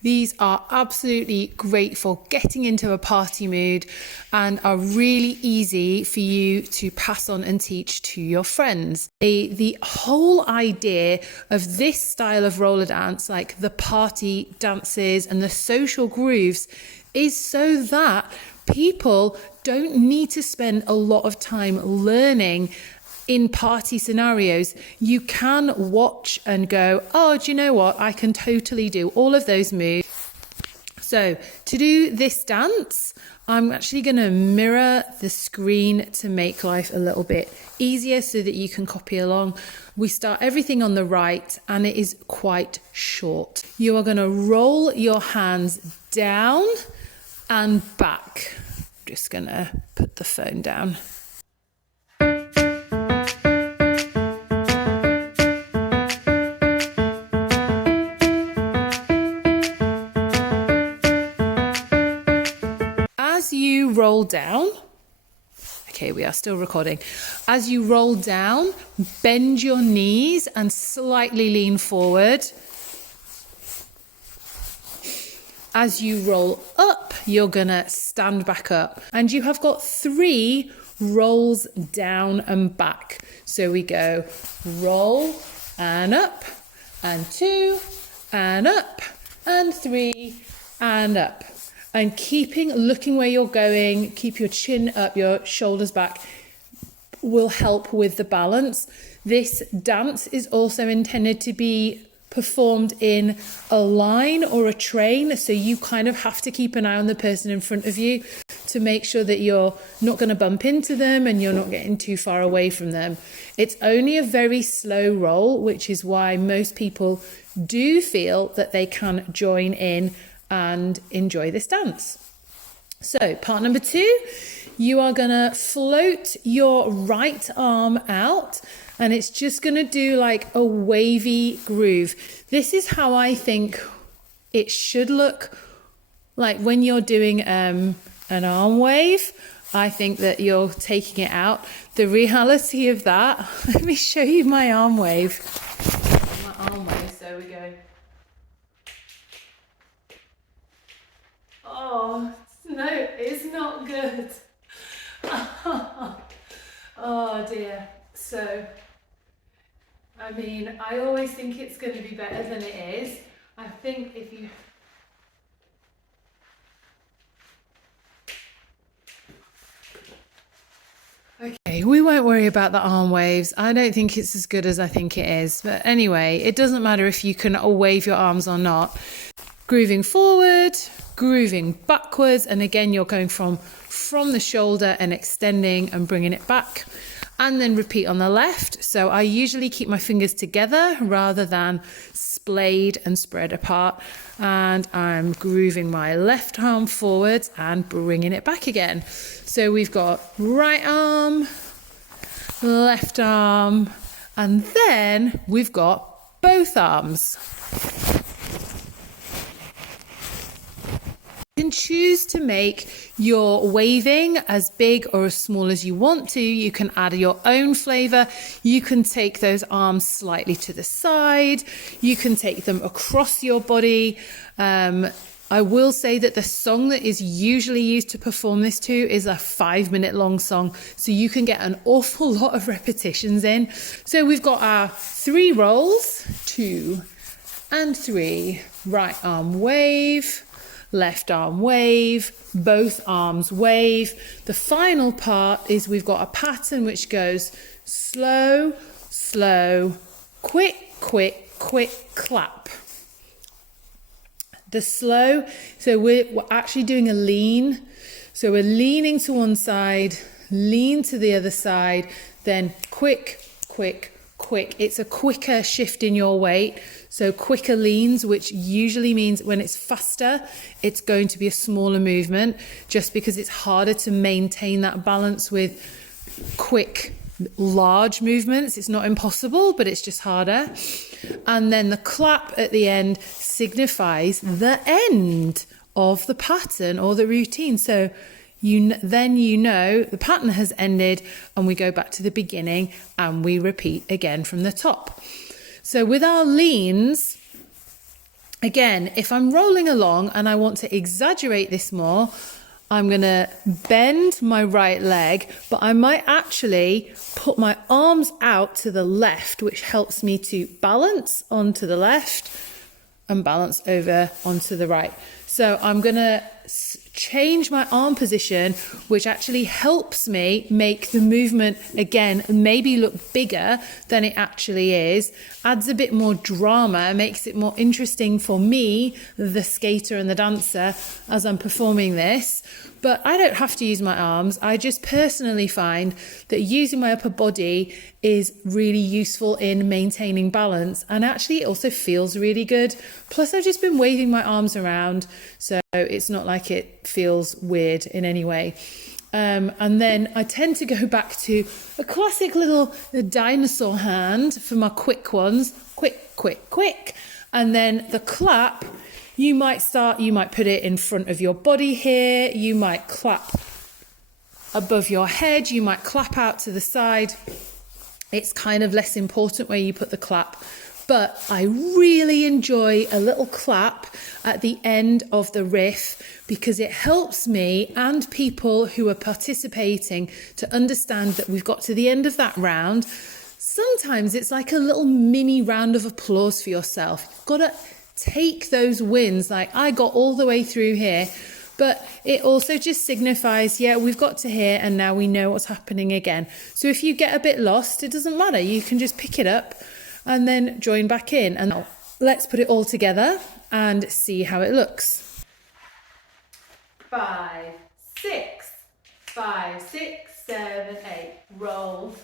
These are absolutely great for getting into a party mood and are really easy for you to pass on and teach to your friends. The whole idea of this style of roller dance, like the party dances and the social grooves, is so that people don't need to spend a lot of time learning in party scenarios. You can watch and go, oh, do you know what? I can totally do all of those moves. So to do this dance, I'm actually going to mirror the screen to make life a little bit easier so that you can copy along. We start everything on the right and it is quite short. You are going to roll your hands down and back. I'm just going to put the phone down. As you roll down, okay, we are still recording. As you roll down, bend your knees and slightly lean forward. As you roll up, you're gonna stand back up. And you have got 3 rolls down and back. So we go roll and up, and 2, and up, and 3, and up. And looking where you're going, keep your chin up, your shoulders back, will help with the balance. This dance is also intended to be performed in a line or a train, so you kind of have to keep an eye on the person in front of you to make sure that you're not going to bump into them and you're not getting too far away from them. It's only a very slow roll, which is why most people do feel that they can join in and enjoy this dance. So part number 2, you are going to float your right arm out and it's just going to do like a wavy groove. This is how I think it should look like when you're doing an arm wave. I think that you're taking it out. The reality of that, let me show you my arm wave. My arm wave, so we go. Oh, no, it's not good. Oh dear. So, I mean, I always think it's going to be better than it is. I think if you... Okay, we won't worry about the arm waves. I don't think it's as good as I think it is. But anyway, it doesn't matter if you can wave your arms or not. Grooving forward, grooving backwards, and again you're going from the shoulder and extending and bringing it back, and then repeat on the left. So I usually keep my fingers together rather than splayed and spread apart, and I'm grooving my left arm forwards and bringing it back again. So we've got right arm, left arm, and then we've got both arms. You can choose to make your waving as big or as small as you want to. You can add your own flavour. You can take those arms slightly to the side. You can take them across your body. I will say that the song that is usually used to perform this to is a 5-minute long song, so you can get an awful lot of repetitions in. So we've got our 3 rolls, 2 and 3, right arm wave, left arm wave, both arms wave. The final part is we've got a pattern which goes slow, slow, quick, quick, quick, clap. The slow, so we're actually doing a lean. So we're leaning to one side, lean to the other side, then quick, quick, quick. It's a quicker shift in your weight. So quicker leans, which usually means when it's faster, it's going to be a smaller movement, just because it's harder to maintain that balance with quick, large movements. It's not impossible, but it's just harder. And then the clap at the end signifies the end of the pattern or the routine. So then you know the pattern has ended, and we go back to the beginning and we repeat again from the top. So with our leans, Again, if I'm rolling along and I want to exaggerate this more, I'm going to bend my right leg, but I might actually put my arms out to the left, which helps me to balance onto the left and balance over onto the right. So I'm going to change my arm position, which actually helps me make the movement again maybe look bigger than it actually is, adds a bit more drama, makes it more interesting for me, the skater and the dancer, as I'm performing this. But I don't have to use my arms. I just personally find that using my upper body is really useful in maintaining balance, and actually it also feels really good. Plus I've just been waving my arms around, so it's not like it feels weird in any way. And then I tend to go back to a classic little dinosaur hand for my quick ones. Quick, quick, quick. And then the clap, you might put it in front of your body here. You might clap above your head. You might clap out to the side. It's kind of less important where you put the clap. But I really enjoy a little clap at the end of the riff because it helps me and people who are participating to understand that we've got to the end of that round. Sometimes it's like a little mini round of applause for yourself. You've got to take those wins, like I got all the way through here, but it also just signifies, yeah, we've got to here and now we know what's happening again. So if you get a bit lost, it doesn't matter. You can just pick it up and then join back in. And now let's put it all together and see how it looks. 5, 6, 5, 6, 7, 8, roll,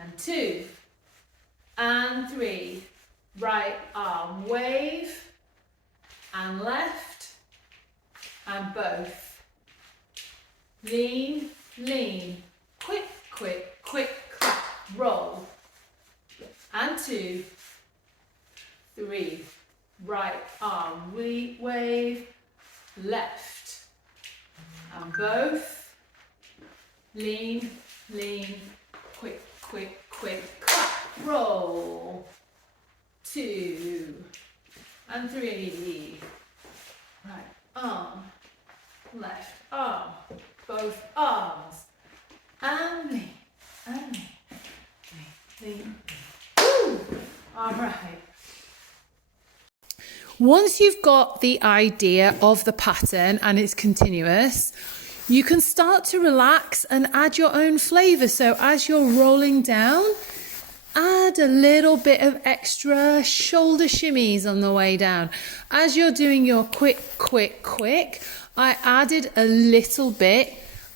and 2, and 3, right arm wave, and left, and both, lean, lean, quick, quick, quick, clap, roll, and 2, 3, right arm wave, left, and both, lean, lean, quick, quick, quick, clap, roll, 2, and 3, right arm, left arm, both arms, and lean, and lean, lean. Woo! All right. Once you've got the idea of the pattern and it's continuous, you can start to relax and add your own flavour. So as you're rolling down, add a little bit of extra shoulder shimmies on the way down. As you're doing your quick, quick, quick, I added a little bit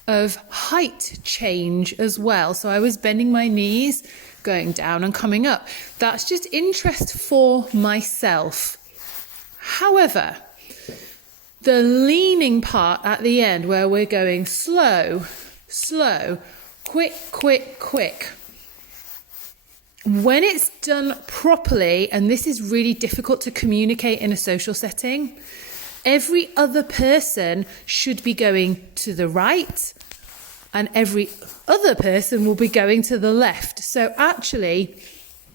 of height change as well. So I was bending my knees, going down and coming up. That's just interest for myself. However, the leaning part at the end where we're going slow, slow, quick, quick, quick. When it's done properly, and this is really difficult to communicate in a social setting, every other person should be going to the right and every other person will be going to the left. So actually,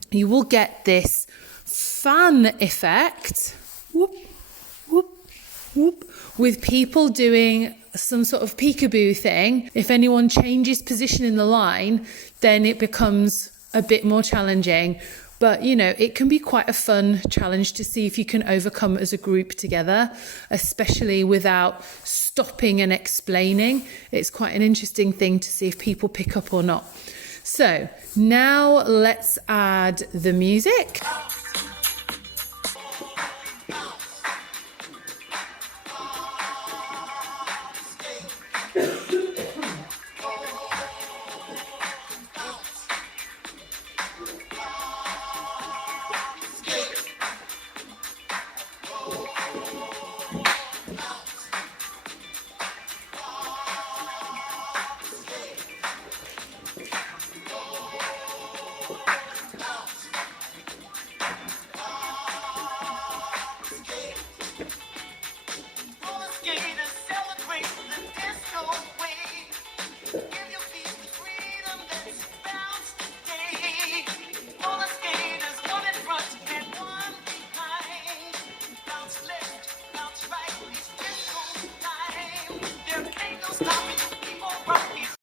you will get this fan effect, whoop, whoop, whoop, with people doing some sort of peekaboo thing. If anyone changes position in the line, then it becomes a bit more challenging. But, you know, it can be quite a fun challenge to see if you can overcome as a group together, especially without stopping and explaining. It's quite an interesting thing to see if people pick up or not. So now let's add the music. stop it. Keep on rocking.